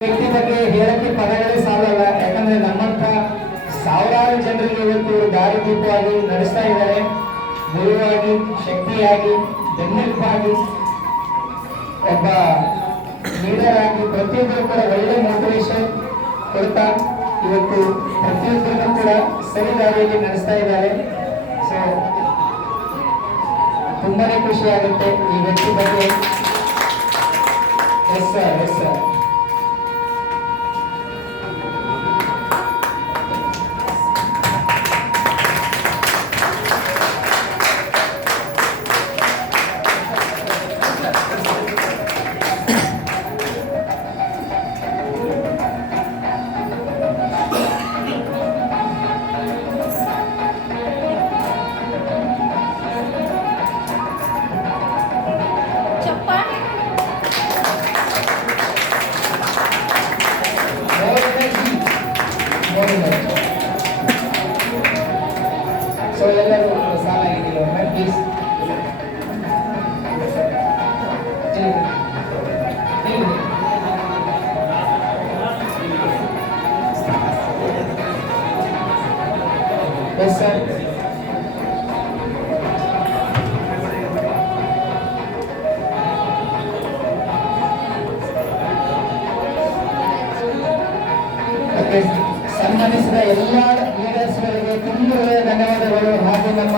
ವ್ಯಕ್ತಿ ಬಗ್ಗೆ ಹೇಳಕ್ಕೆ ಪದಗಳೇ ಸಾಲಲ್ಲ. ಯಾಕಂದ್ರೆ ನಮ್ಮಂತ ಸಾವಿರಾರು ಜನರಿಗೆ ಇವತ್ತು ದಾರಿ ದೀಪವಾಗಿ ನಡೆಸ್ತಾ ಇದ್ದಾರೆ. ಗುರುವಾಗಿ, ಶಕ್ತಿಯಾಗಿ, ಬೆನ್ನೆಲುಬಾಗಿ, ಒಬ್ಬ ಲೀಡರ್ ಆಗಿ ಪ್ರತಿಯೊಬ್ಬರು ಕೂಡ ಒಳ್ಳೆ ಮೋಟಿವೇಶನ್ ಕೊಡ್ತಾ ಇವತ್ತು ಪ್ರತಿಯೊಬ್ಬರನ್ನು ಕೂಡ ಸರಿ ದಾರಿಯಲ್ಲಿ ನಡೆಸ್ತಾ ಇದ್ದಾರೆ. ಸೊ ತುಂಬಾನೇ ಖುಷಿ ಆಗುತ್ತೆ ಈ ವ್ಯಕ್ತಿ ಬಗ್ಗೆ. Yes sir, yes sir. So ಎಲ್ಲರೂ ಸಾಲಾಗಿದ್ದೀವಿ ಪ್ಲೀಸ್. Yes sir. ಸನ್ಮಾನಿಸಿದ ಎಲ್ಲ ಲೀಡರ್ಸ್ಗಳಿಗೆ ತುಂಬ ಧನ್ಯವಾದಗಳು. ಹಾಗೆ ನಮ್ಮ